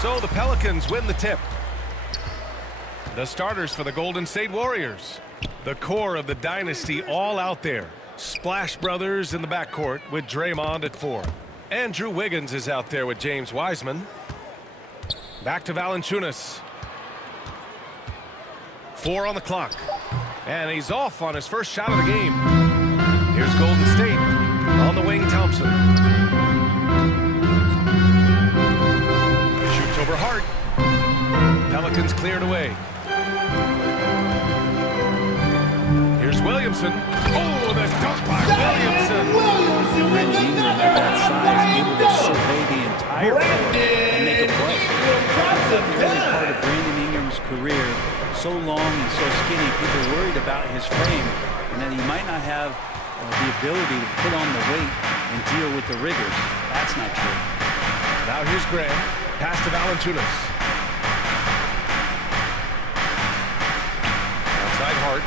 So the Pelicans win the tip. The starters for the Golden State Warriors. The core of the dynasty all out there. Splash Brothers in the backcourt with Draymond at 4. Andrew Wiggins is out there with James Wiseman. Back to Valanciunas. 4 on the clock. And he's off on his first shot of the game. Here's Golden State. On the wing, Thompson. Shoots over Hart. Pelicans cleared away. Here's Williamson. Oh, the dunk by Williamson. Brandon Ingram at that size, able to survey the entire floor and make a play. The early part of Brandon Ingram's career, so long and so skinny, people worried about his frame and that he might not have the ability to put on the weight and deal with the rigors. That's not true. Now here's Graham. Pass to Valanciunas. Outside Hart.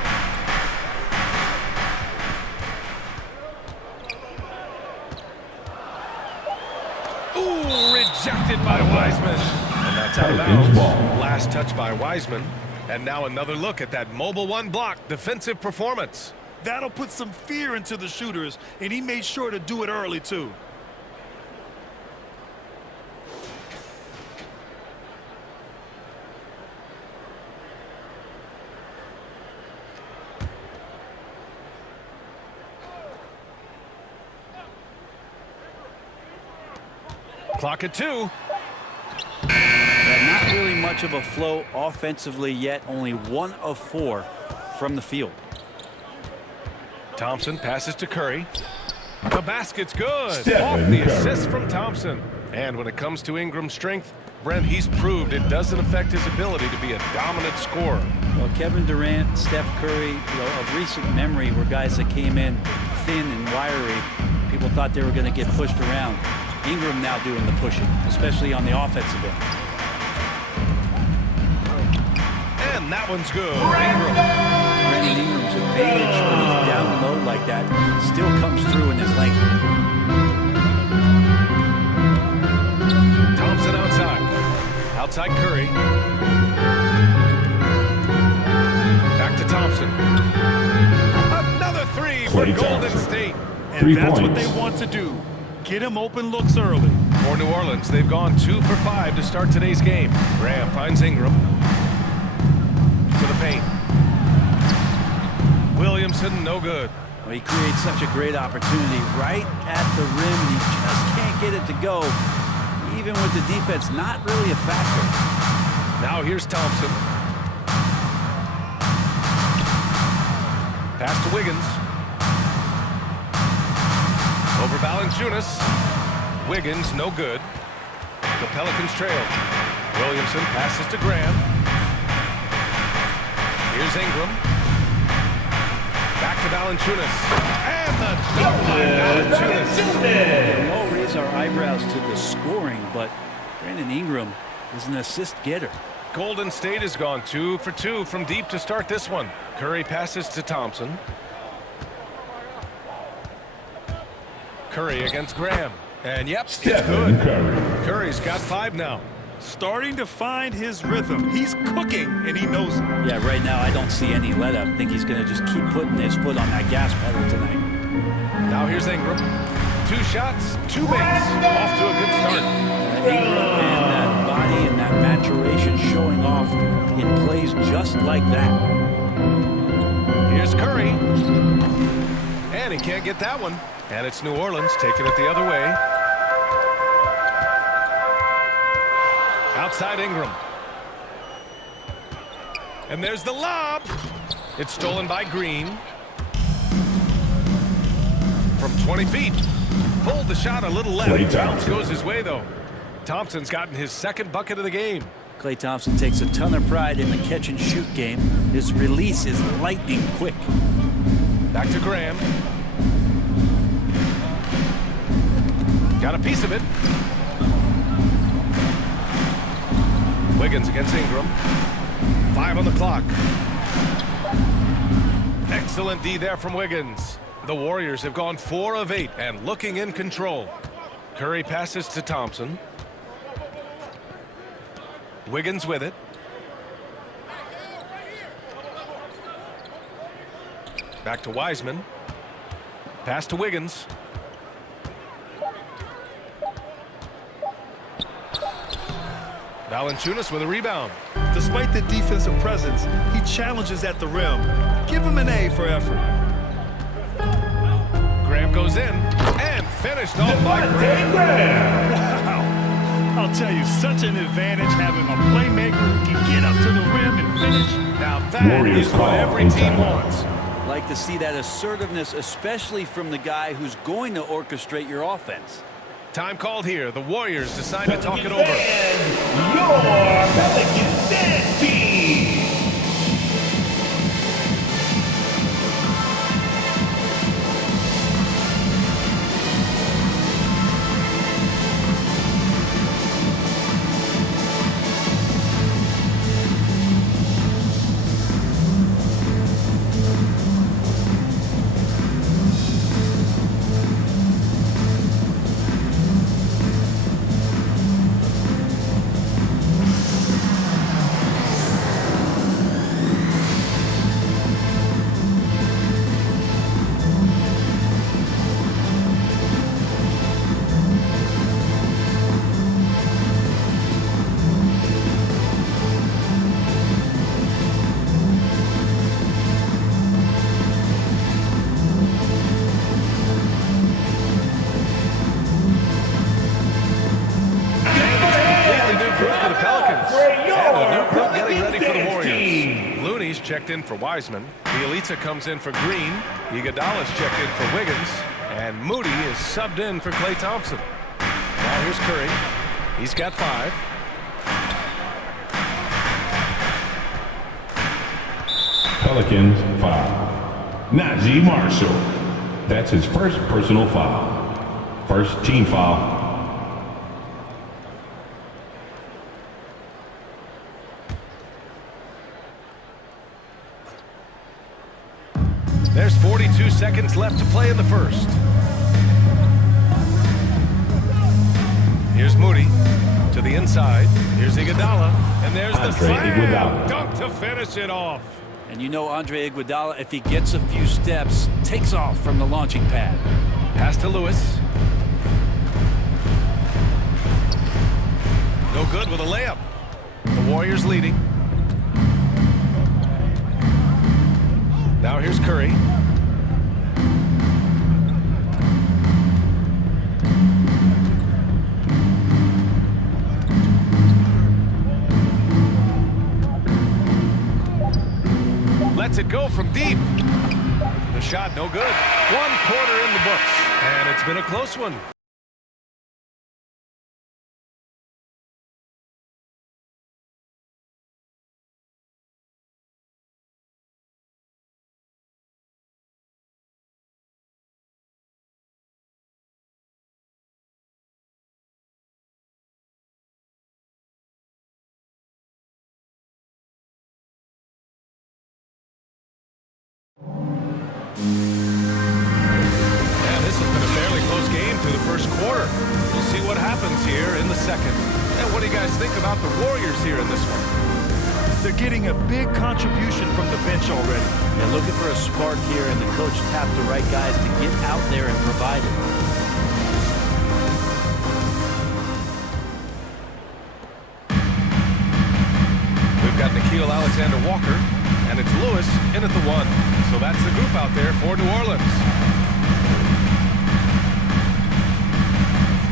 Ooh, rejected by Wiseman. And that's out of bounds. Last touch by Wiseman. And now another look at that mobile one block defensive performance. That'll put some fear into the shooters, and he made sure to do it early, too. Clock at 2. Not really much of a flow offensively yet. Only 1 of 4 from the field. Thompson passes to Curry. The basket's good. Off the assist from Thompson. And when it comes to Ingram's strength, Brent, he's proved it doesn't affect his ability to be a dominant scorer. Well, Kevin Durant, Steph Curry, of recent memory were guys that came in thin and wiry. People thought they were going to get pushed around. Ingram now doing the pushing, especially on the offensive end. And that one's good. Ingram. Brandon Ingram's advantage when he's down low like that still comes through in his length. Thompson outside. Outside Curry. Back to Thompson. Another 3 for Golden State. And that's what they want to do. Get him open looks early. For New Orleans, they've gone 2 for 5 to start today's game. Graham finds Ingram. To the paint. Williamson, no good. Well, he creates such a great opportunity right at the rim, and he just can't get it to go. Even with the defense not really a factor. Now here's Thompson. Pass to Wiggins. Over Valanciunas. Wiggins, no good. The Pelicans trail. Williamson passes to Graham. Here's Ingram. Back to Valanciunas. And the dunk by Valanciunas. We all raise our eyebrows to the scoring, but Brandon Ingram is an assist getter. Golden State has gone 2 for 2 from deep to start this one. Curry passes to Thompson. Curry against Graham. And yep, it's good. Curry's got 5 now. Starting to find his rhythm. He's cooking, and he knows it. Yeah, right now I don't see any let up. I think he's going to just keep putting his foot on that gas pedal tonight. Now here's Ingram. 2 shots, 2 makes. Off to a good start. Ingram and that body and that maturation showing off in plays just like that. Here's Curry. And he can't get that one. And it's New Orleans taking it the other way. Outside Ingram. And there's the lob. It's stolen by Green. From 20 feet. Pulled the shot a little left. Bounce goes his way, though. Thompson's gotten his 2nd bucket of the game. Klay Thompson takes a ton of pride in the catch-and-shoot game. His release is lightning quick. Back to Graham. Got a piece of it. Wiggins against Ingram. 5 on the clock. Excellent D there from Wiggins. The Warriors have gone 4 of 8 and looking in control. Curry passes to Thompson. Wiggins with it. Back to Wiseman. Pass to Wiggins. Valanciunas with a rebound. Despite the defensive presence, he challenges at the rim. Give him an A for effort. Graham goes in and finished off by Graham. Wow. I'll tell you, such an advantage having a playmaker who can get up to the rim and finish. Now that is what every team wants. Like to see that assertiveness, especially from the guy who's going to orchestrate your offense. Time called here. The Warriors decide to talk it over. Your Pelicans dance team. Checked in for Wiseman. Bielitsa comes in for Green. Iguodala's checked in for Wiggins. And Moody is subbed in for Klay Thompson. Now here's Curry. He's got 5. Pelicans foul. Najee Marshall. That's his first personal foul. First team foul. There's 42 seconds left to play in the first. Here's Moody to the inside. Here's Iguodala. And there's the slam dunk to finish it off. And you know Andre Iguodala, if he gets a few steps, takes off from the launching pad. Pass to Lewis. No good with a layup. The Warriors leading. Now here's Curry. Lets it go from deep. The shot no good. 1 quarter in the books. And it's been a close one. Quarter. We'll see what happens here in the second. And what do you guys think about the Warriors here in this one? They're getting a big contribution from the bench already. They're looking for a spark here, and the coach tapped the right guys to get out there and provide it. We've got Nickeil Alexander-Walker, and it's Lewis in at the 1. So that's the group out there for New Orleans.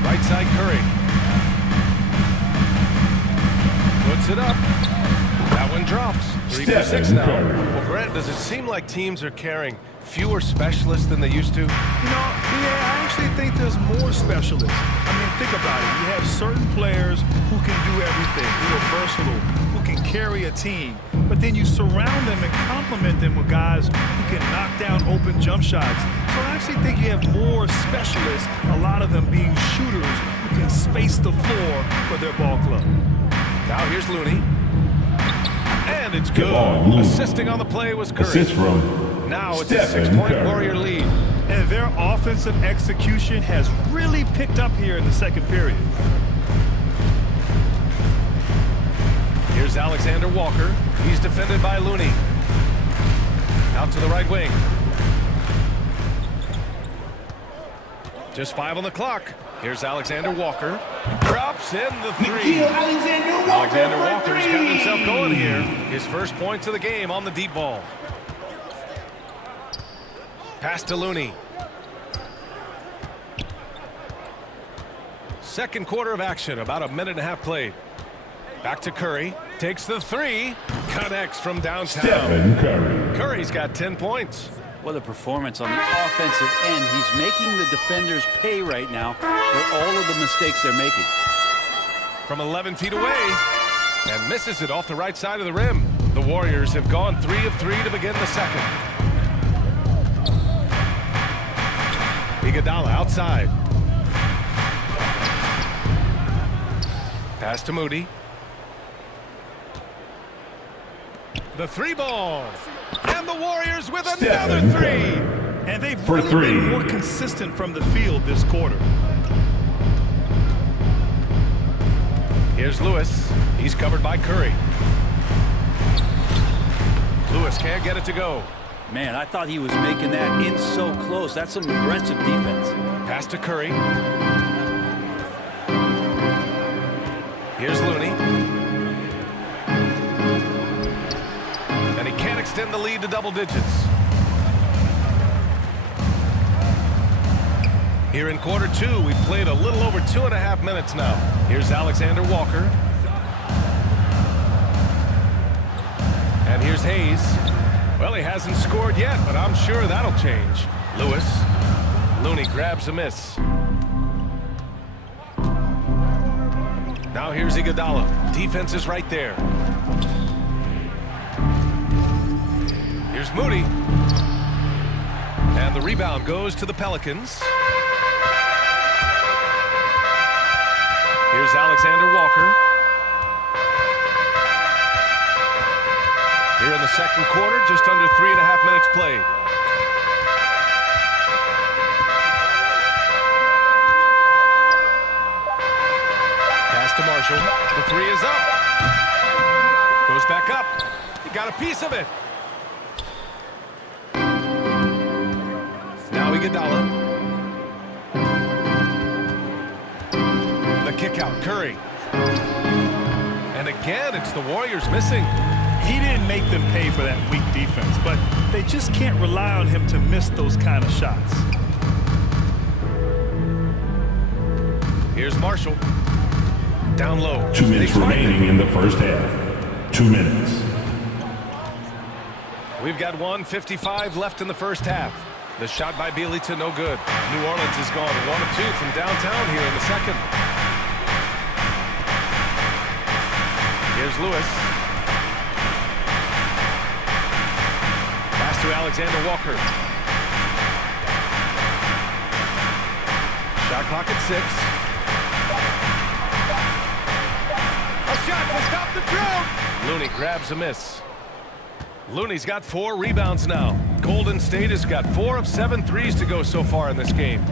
Right side Curry. Puts it up. That one drops. 3 for 6 now. Well, Grant, does it seem like teams are carrying fewer specialists than they used to? You know, yeah, I actually think there's more specialists. I mean, think about it. You have certain players who can do everything, who are versatile, who can carry a team. But then you surround them and complement them with guys who can knock down open jump shots. So I actually think you have more specialists, a lot of them being shooters who can space the floor for their ball club. Now here's Looney. And it's good. Assisting on the play was Curry. Assist from now it's a 6-point Warrior lead. And their offensive execution has really picked up here in the second period. Here's Alexander Walker. He's defended by Looney. Out to the right wing. Just 5 on the clock. Here's Alexander Walker. Drops in the 3. Alexander Walker's got himself going here. His first points of the game on the deep ball. Pass to Looney. Second quarter of action, about a minute and a half played. Back to Curry. Takes the 3. Connects from downtown. Stephen Curry. Curry's got 10 points. What a performance on the offensive end. He's making the defenders pay right now for all of the mistakes they're making. From 11 feet away, and misses it off the right side of the rim. The Warriors have gone 3 of 3 to begin the second. Iguodala outside. Pass to Moody. The 3 ball. And the Warriors with another 3. And they've For really 3. been more consistent from the field this quarter. Here's Lewis. He's covered by Curry. Lewis can't get it to go. Man, I thought he was making that in so close. That's some aggressive defense. Pass to Curry. Here's Looney. And he can't extend the lead to double digits. Here in quarter 2, we've played a little over 2.5 minutes now. Here's Alexander Walker. And here's Hayes. Well, he hasn't scored yet, but I'm sure that'll change. Lewis. Looney grabs a miss. Now here's Iguodala. Defense is right there. Here's Moody. And the rebound goes to the Pelicans. Here's Alexander Walker. Here in the second quarter, just under 3.5 minutes played. Pass to Marshall. The 3 is up. Goes back up. He got a piece of it. Now Iguodala. The kick out, Curry. And again, it's the Warriors missing. He didn't make them pay for that weak defense, but they just can't rely on him to miss those kind of shots. Here's Marshall. Down low. 2 minutes remaining in the first half. 2 minutes. We've got 1:55 left in the first half. The shot by Bjelica, no good. New Orleans has gone 1 of 2 from downtown here in the second. Here's Lewis. Pass to Alexander Walker. Shot clock at 6. A shot to stop the drought. Looney grabs a miss. Looney's got 4 rebounds now. Golden State has got 4 of 7 threes to go so far in this game.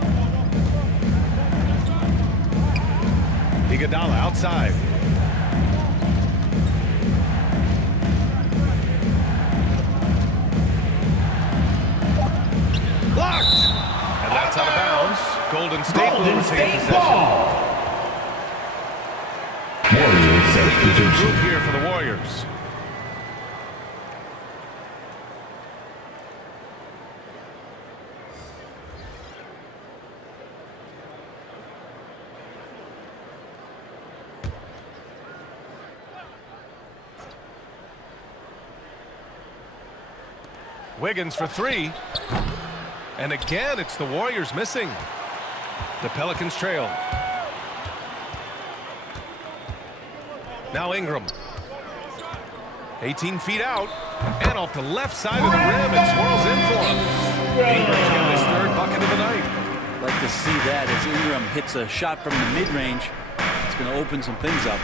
Iguodala outside. Blocked! And that's out of bounds. Golden State will retain possession. Warriors Group substitution. here for the Warriors. Wiggins for 3. And again, it's the Warriors missing. The Pelicans trail. Now Ingram. 18 feet out. And off the left side of the rim, it swirls in for him. Ingram's got his 3rd bucket of the night. Like to see that as Ingram hits a shot from the mid-range. It's going to open some things up.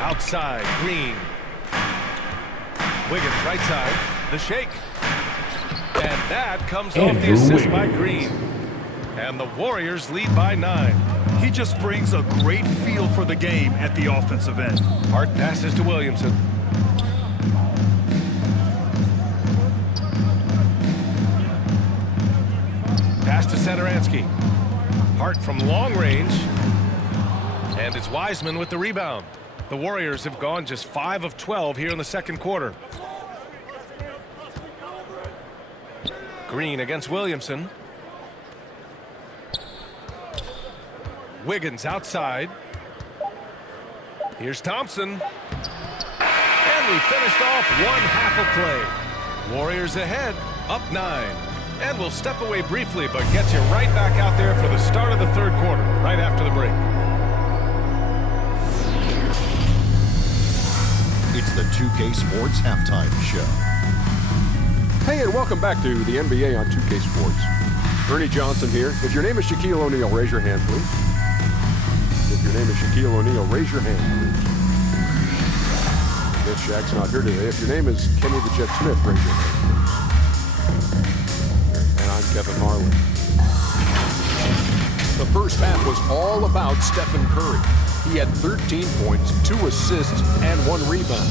Outside, Green. Wiggins right side. The shake. And that comes off the Andrew assist by Wiggins. Green. And the Warriors lead by 9. He just brings a great feel for the game at the offensive end. Hart passes to Williamson. Pass to Satoransky. Hart from long range. And it's Wiseman with the rebound. The Warriors have gone just 5 of 12 here in the second quarter. Green against Williamson. Wiggins outside. Here's Thompson. And we finished off one half of play. Warriors ahead, up 9. And we'll step away briefly, but get you right back out there for the start of the third quarter, right after the break. It's the 2K Sports Halftime Show. Hey, and welcome back to the NBA on 2K Sports. Ernie Johnson here. If your name is Shaquille O'Neal, raise your hand, please. If your name is Shaquille O'Neal, raise your hand, please. Yes, Shaq's not here today. If your name is Kenny the Jet Smith, raise your hand, please. And I'm Kevin Harlan. The first half was all about Stephen Curry. He had 13 points, 2 assists, and 1 rebound.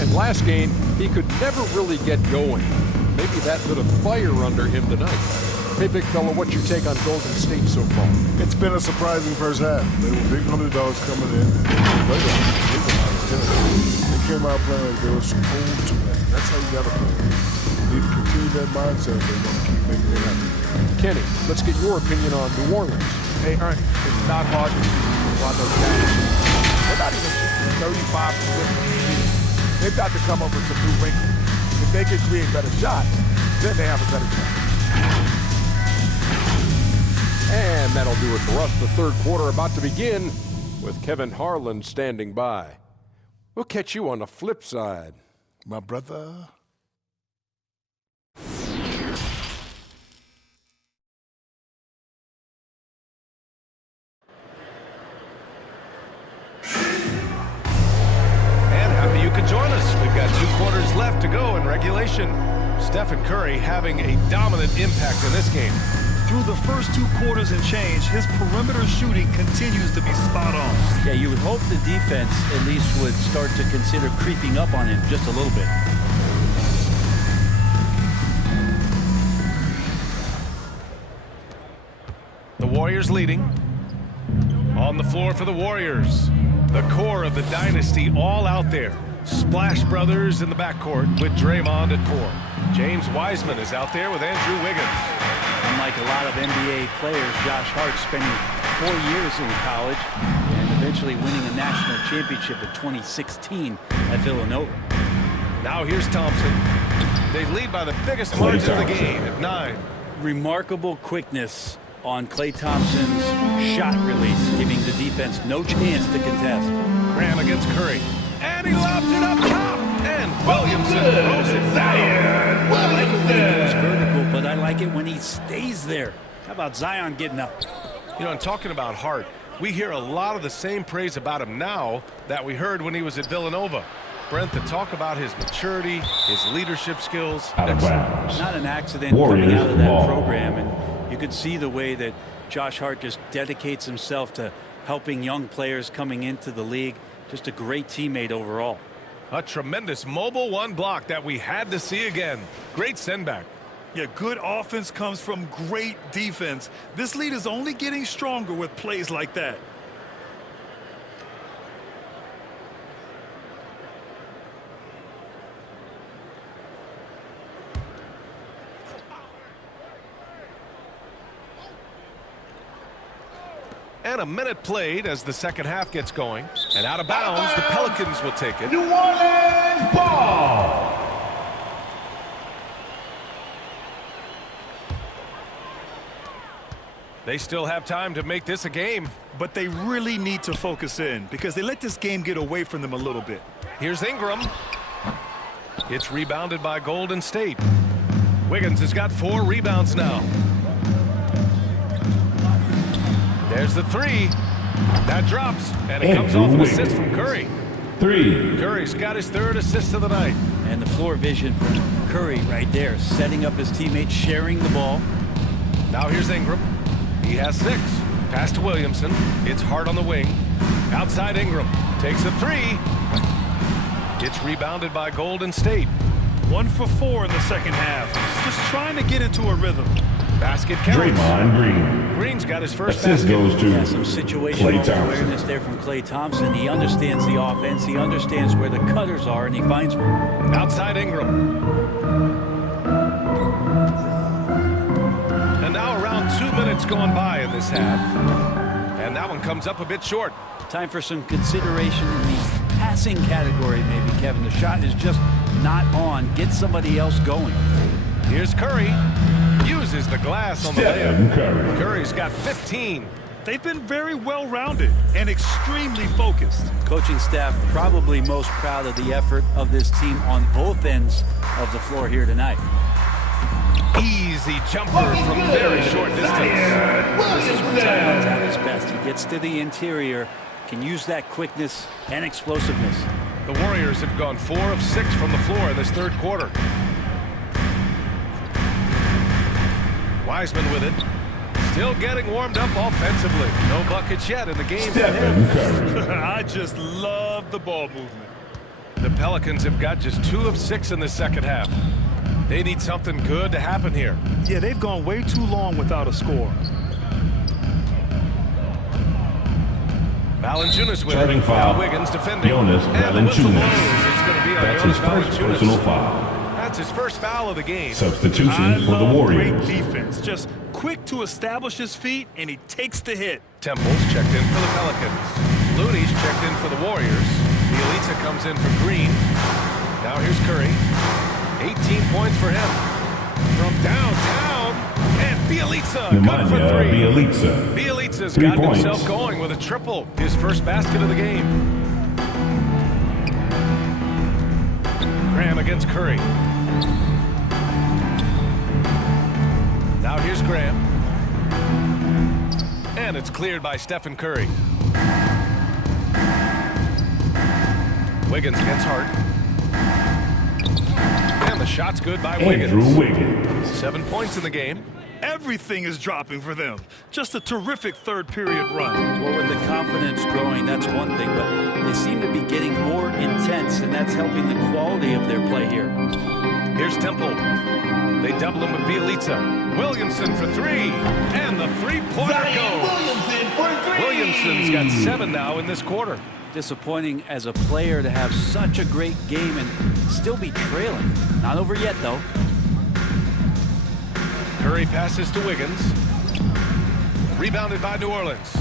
And last game, he could never really get going. Maybe that lit a fire under him tonight. Hey, big fella, what's your take on Golden State so far? It's been a surprising first half. They were big underdogs coming in. They came out playing like they were supposed to win. That's how you got to play. You need to continue that mindset. They're going to keep making it happen. Kenny, let's get your opinion on New Orleans. Hey, Ernie, it's not hard to see why those guys, they're not even shooting 35%. They've got to come up with some new wrinkles. If they can create better shots, then they have a better chance. And that'll do it for us. The third quarter about to begin with Kevin Harlan standing by. We'll catch you on the flip side. My brother. You can join us. We've got 2 quarters left to go in regulation. Stephen Curry having a dominant impact in this game. Through the first 2 quarters and change, his perimeter shooting continues to be spot on. Yeah, you would hope the defense at least would start to consider creeping up on him just a little bit. The Warriors leading. On the floor for the Warriors. The core of the dynasty all out there. Splash Brothers in the backcourt with Draymond at 4. James Wiseman is out there with Andrew Wiggins. Unlike a lot of NBA players, Josh Hart spending 4 years in college and eventually winning a national championship in 2016 at Villanova. Now here's Thompson. They lead by the biggest margin of the game at 9. Remarkable quickness on Klay Thompson's shot release, giving the defense no chance to contest. Graham against Curry. And he lobs it up top. And Williamson throws it down. It's vertical, but I like it when he stays there. How about Zion getting up? You know, and talking about Hart, we hear a lot of the same praise about him now that we heard when he was at Villanova. Brent, to talk about his maturity, his leadership skills. Out of bounds. Not an accident Warriors coming out of that ball. program, and you could see the way that Josh Hart just dedicates himself to helping young players coming into the league. Just a great teammate overall. A tremendous mobile 1 block that we had to see again. Great sendback. Yeah, good offense comes from great defense. This lead is only getting stronger with plays like that. And a minute played as the second half gets going. And out of bounds, the Pelicans will take it. New Orleans ball. They still have time to make this a game. But they really need to focus in because they let this game get away from them a little bit. Here's Ingram. It's rebounded by Golden State. Wiggins has got 4 rebounds now. There's the 3. That drops, and it comes off an assist from Curry. 3. Curry's got his 3rd assist of the night. And the floor vision from Curry right there, setting up his teammates, sharing the ball. Now here's Ingram. He has 6. Pass to Williamson. It's hard on the wing. Outside Ingram. Takes a three. It's rebounded by Golden State. 1 for 4 in the second half. Just trying to get into a rhythm. Basket counts. Draymond Green. Green's got his first Assist basket. goes to Yeah, some Klay situational Thompson. awareness there from Klay Thompson. He understands the offense. He understands where the cutters are, and he finds one. Outside Ingram. And now around 2 minutes gone by in this half. And that one comes up a bit short. Time for some consideration in the passing category, maybe, Kevin. The shot is just not on. Get somebody else going. Here's Curry. Uses the glass on the Stephen layup. Curry. Curry's got 15. They've been very well-rounded and extremely focused. Coaching staff probably most proud of the effort of this team on both ends of the floor here tonight. Easy jumper from very short distance. This is when Zion's at his best. He gets to the interior, can use that quickness and explosiveness. The Warriors have gone 4 of 6 from the floor in this third quarter. Wiseman with it. Still getting warmed up offensively. No buckets yet in the game for him. Stephen Curry. I just love the ball movement. The Pelicans have got just 2 of 6 in the second half. They need something good to happen here. Yeah, they've gone way too long without a score. Valanciunas with Starting it. foul. Now Wiggins defending. Jonas And the whistle blows. Valanciunas. It's going to be on That's Jonas his first Valanciunas. personal foul. That's his first foul of the game. I Substitution for the love Warriors. great defense. Just quick to establish his feet, and he takes the hit. Temple's checked in for the Pelicans. Looney's checked in for the Warriors. Bielitsa comes in for Green. Now here's Curry. 18 points for him. From downtown, and Bielitsa good for Nemanja 3. Bielitsa. Bielitsa's 3 got points. himself going with a triple. His first basket of the game. Graham against Curry. Now here's Graham. And it's cleared by Stephen Curry. Wiggins against Hart. And the shot's good by Andrew Wiggins. Wiggins. 7 points in the game. Everything is dropping for them. Just a terrific third-period run. Well, with the confidence growing, that's one thing, but they seem to be getting more intense, and that's helping the quality of their play here. Here's Temple. They double him with Bielitsa. Williamson for 3. And the three-pointer goes. Williamson's got 7 now in this quarter. Disappointing as a player to have such a great game and still be trailing. Not over yet, though. Curry passes to Wiggins. Rebounded by New Orleans.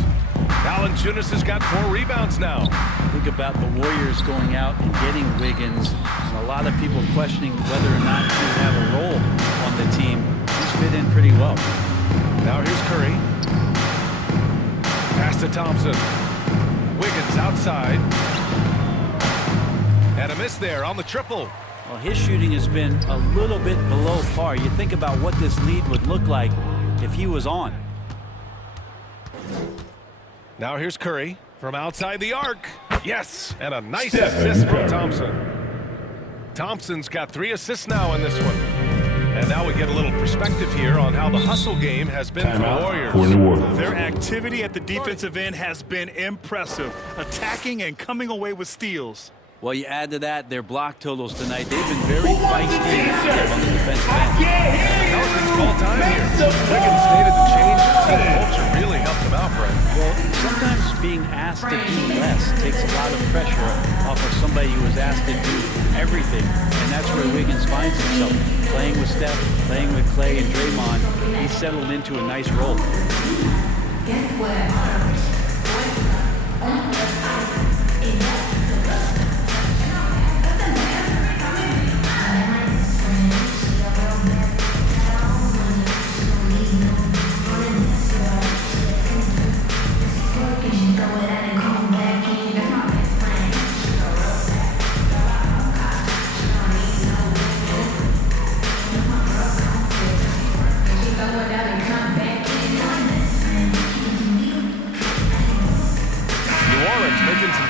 Valanciunas has got 4 rebounds now. Think about the Warriors going out and getting Wiggins. And a lot of people questioning whether or not he would have a role on the team. He's fit in pretty well. Now here's Curry. Pass to Thompson. Wiggins outside. And a miss there on the triple. Well, his shooting has been a little bit below par. You think about what this lead would look like if he was on. Now here's Curry from outside the arc. Yes, and a nice Stephen assist from Curry. Thompson. Thompson's got 3 assists now in this one. And now we get a little perspective here on how the hustle game has been for the Timeout Warriors. for New Orleans. Their activity at the defensive end has been impressive, attacking and coming away with steals. Well, you add to that their block totals tonight. They've been very feisty and active on the defensive end. Pelicans call time here. Wiggins stated the change in team culture really helped them out, Brett. Well, sometimes being asked to do less takes a lot of pressure off of somebody who was asked to do everything. And that's where Wiggins finds himself. Playing with Steph, playing with Klay and Draymond. He's settled into a nice role.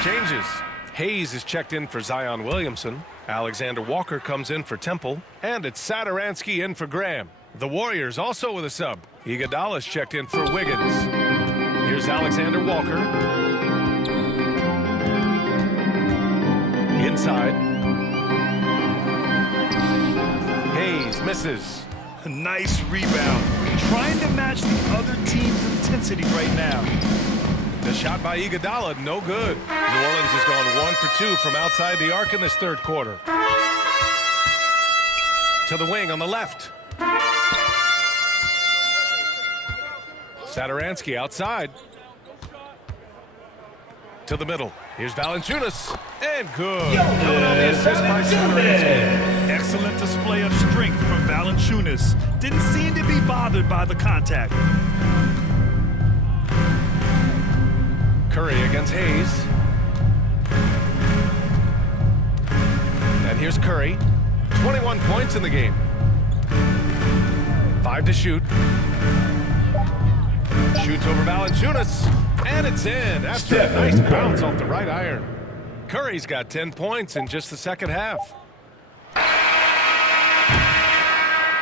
Changes. Hayes is checked in for Zion Williamson. Alexander Walker comes in for Temple. And it's Satoransky in for Graham. The Warriors also with a sub. Iguodala's checked in for Wiggins. Here's Alexander Walker. Inside. Hayes misses. A nice rebound. Trying to match the other team's intensity right now. The shot by Iguodala, no good. New Orleans has gone 1 for 2 from outside the arc in this third quarter. To the wing on the left. Satoransky outside. To the middle. Here's Valanciunas. And good. Coming on the assist by Satoransky. Excellent display of strength from Valanciunas. Didn't seem to be bothered by the contact. Curry against Hayes. And here's Curry. 21 points in the game. 5 to shoot. Shoots over Valanciunas. And it's in after a nice bounce off the right iron. Curry's got 10 points in just the second half.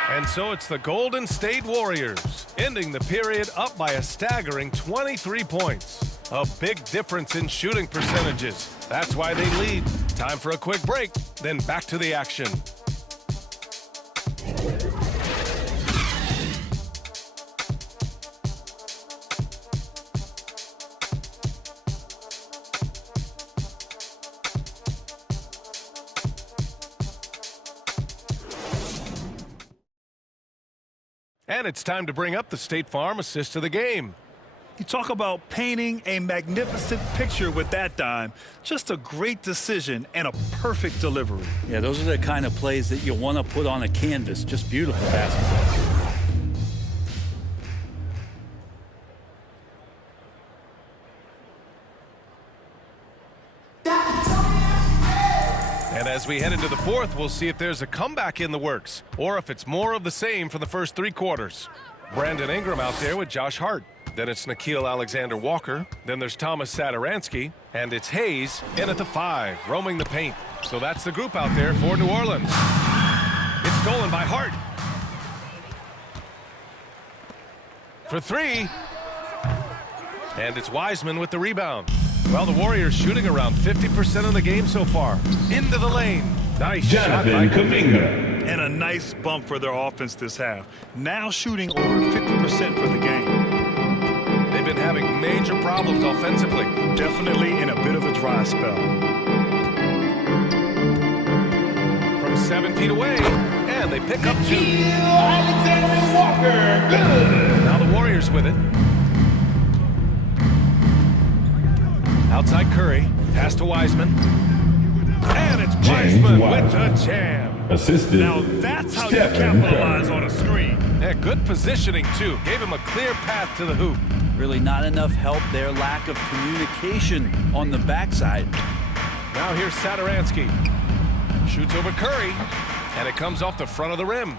And so it's the Golden State Warriors, ending the period up by a staggering 23 points. A big difference in shooting percentages. That's why they lead. Time for a quick break, then back to the action. And it's time to bring up the State Farm assist of the game. You talk about painting a magnificent picture with that dime. Just a great decision and a perfect delivery. Yeah, those are the kind of plays that you want to put on a canvas. Just beautiful basketball. And as we head into the fourth, we'll see if there's a comeback in the works or if it's more of the same for the first 3 quarters. Brandon Ingram out there with Josh Hart. Then it's Nickeil Alexander-Walker. Then there's Thomas Satoransky. And it's Hayes in at the 5, roaming the paint. So that's the group out there for New Orleans. It's stolen by Hart. For 3. And it's Wiseman with the rebound. Well, the Warriors shooting around 50% of the game so far. Into the lane. Nice shot by Kuminga. And a nice bump for their offense this half. Now shooting over 50% for the game. They've been having major problems offensively. Definitely in a bit of a dry spell. From 7 feet away, and they pick up 2. Alexander Walker, good. Now the Warriors with it. Outside Curry, pass to Wiseman. And it's Wiseman with the jam. Assisted. Now that's how you capitalize on a screen. Yeah, good positioning, too. Gave him a clear path to the hoop. Really not enough help there. Lack of communication on the backside. Now here's Satoransky. Shoots over Curry, and it comes off the front of the rim.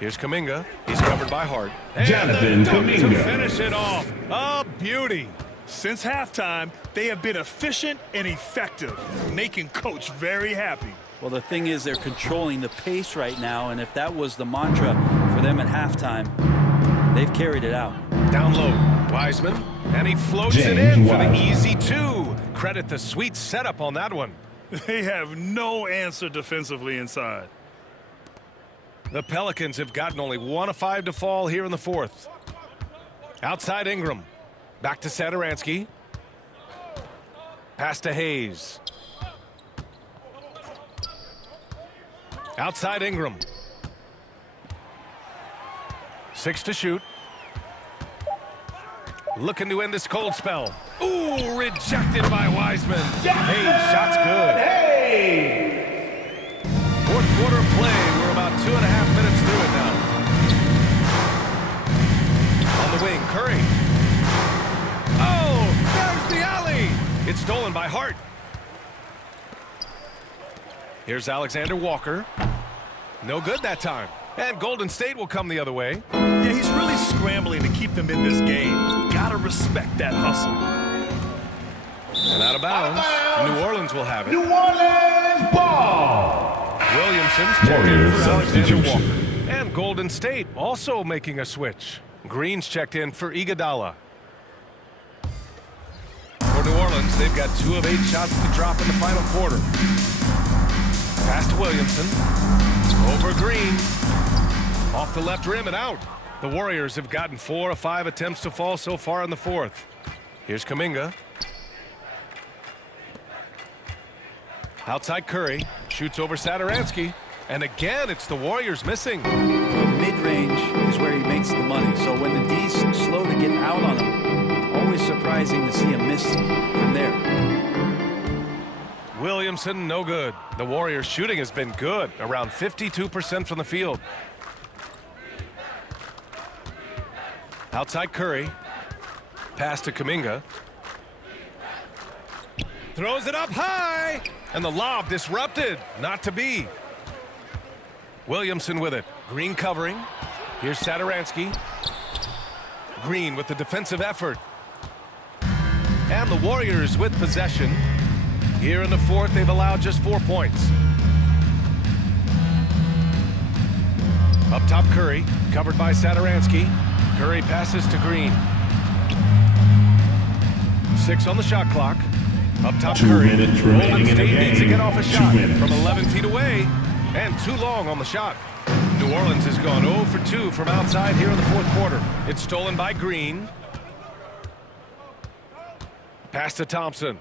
Here's Kuminga. He's covered by Hart. Jonathan Kuminga to finish it off. A beauty. Since halftime, they have been efficient and effective, making Coach very happy. Well, the thing is they're controlling the pace right now, and if that was the mantra for them at halftime, they've carried it out. Down low, Wiseman, and he floats it in for the easy 2. Credit the sweet setup on that one. They have no answer defensively inside. The Pelicans have gotten only 1 of 5 to fall here in the fourth. Outside Ingram. Back to Satoransky. Pass to Hayes. Outside Ingram. 6 to shoot. Looking to end this cold spell. Ooh, rejected by Wiseman. Hayes, shot's good. Fourth quarter play. We're about 2.5 minutes through it now. On the wing, Curry. Oh, there's the alley. It's stolen by Hart. Here's Alexander Walker. No good that time. And Golden State will come the other way. Yeah, he's really scrambling to keep them in this game. Gotta respect that hustle. And out of bounds. New Orleans will have it. New Orleans ball. Williamson's checked in for Alexander Walker. And And Golden State also making a switch. Green's checked in for Iguodala. For New Orleans, they've got 2 of 8 shots to drop in the final quarter. Pass to Williamson. Over Green. Off the left rim and out. The Warriors have gotten 4 of 5 attempts to fall so far in the fourth. Here's Kuminga. Outside Curry. Shoots over Satoransky. And again, it's the Warriors missing. Mid-range is where he makes the money. So when the D's slow to get out on him, always surprising to see him miss from there. Williamson, no good. The Warriors' shooting has been good, around 52% from the field. Outside Curry. Pass to Kuminga. Throws it up high. And the lob disrupted. Not to be. Williamson with it. Green covering. Here's Satoransky. Green with the defensive effort. And the Warriors with possession. Here in the fourth, they've allowed just 4 points. Up top, Curry. Covered by Satoransky. Curry passes to Green. 6 on the shot clock. Up top, 2 Curry. minutes remaining in the game. Needs to get off a 2 shot minutes. from 11 feet away. And too long on the shot. New Orleans has gone 0 for 2 from outside here in the fourth quarter. It's stolen by Green. Pass to Thompson.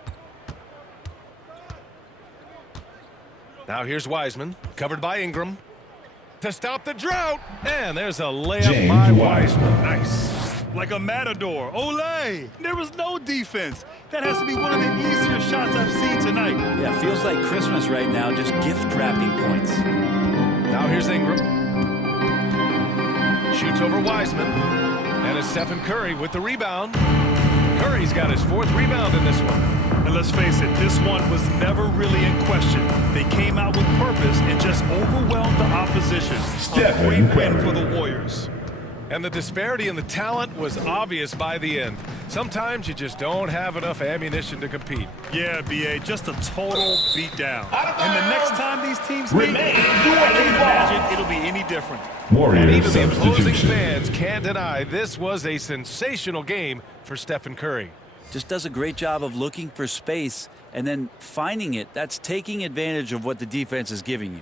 Now here's Wiseman. Covered by Ingram. To stop the drought. And there's a layup James by Wiseman. Wiseman. Nice. Like a matador. Olay! There was no defense. That has to be one of the easier shots I've seen tonight. Yeah, feels like Christmas right now, just gift wrapping points. Now here's Ingram. Shoots over Wiseman. And it's Stephen Curry with the rebound. Curry's got his 4th rebound in this one. And let's face it, this one was never really in question. They came out with purpose and just overwhelmed the opposition. A great win for the Warriors. And the disparity in the talent was obvious by the end. Sometimes you just don't have enough ammunition to compete. Yeah, B.A., just a total beatdown. And the next time these teams meet, I can't imagine it'll be any different. And even Warriors the opposing substitution. fans can't deny this was a sensational game for Stephen Curry. Just does a great job of looking for space and then finding it. That's taking advantage of what the defense is giving you.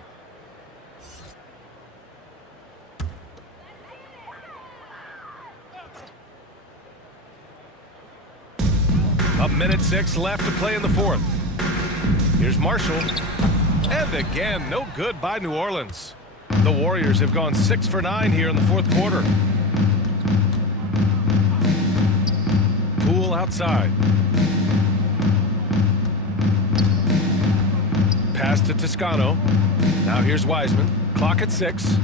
A minute 6 left to play in the fourth. Here's Marshall. And again, no good by New Orleans. The Warriors have gone 6 for 9 here in the fourth quarter. Poole outside. Pass to Toscano. Now here's Wiseman. Clock at 6.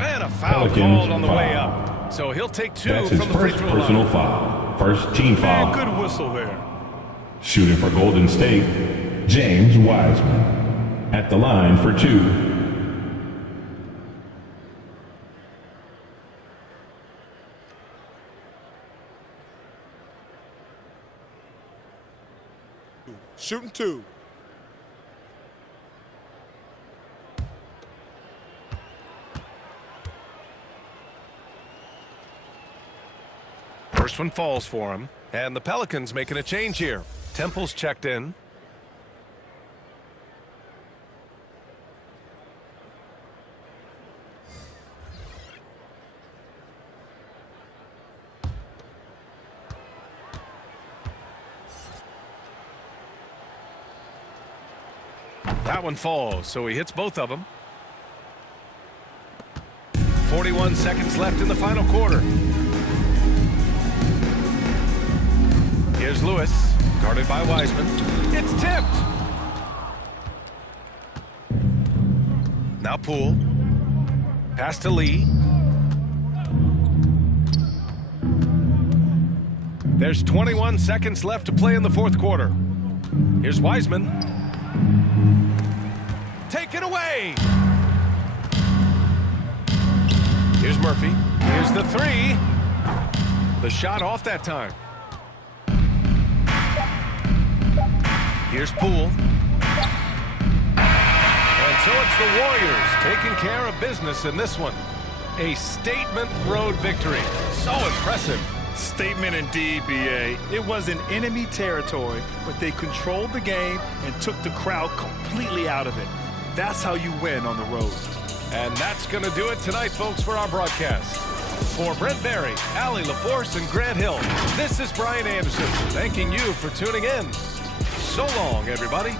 And a foul Pelicans called on the foul. way up. So he'll take 2 That's his from the free first throw personal line. foul. First team And foul. good whistle there. Shooting for Golden State, James Wiseman. At the line for 2. Shooting 2. First one falls for him. And the Pelicans making a change here. Temple's checked in. That one falls, so he hits both of them. 41 seconds left in the final quarter. Here's Lewis, guarded by Wiseman. It's tipped. Now Poole. Pass to Lee. There's 21 seconds left to play in the fourth quarter. Here's Wiseman. Take it away. Here's Murphy. Here's the 3. The shot off that time. Here's Poole. And So it's the Warriors taking care of business in this one. A statement road victory. So impressive. Statement indeed, B.A. It was in enemy territory, but they controlled the game and took the crowd completely out of it. That's how you win on the road. And that's going to do it tonight, folks, for our broadcast. For Brent Barry, Allie LaForce, and Grant Hill, this is Brian Anderson thanking you for tuning in. So long, everybody.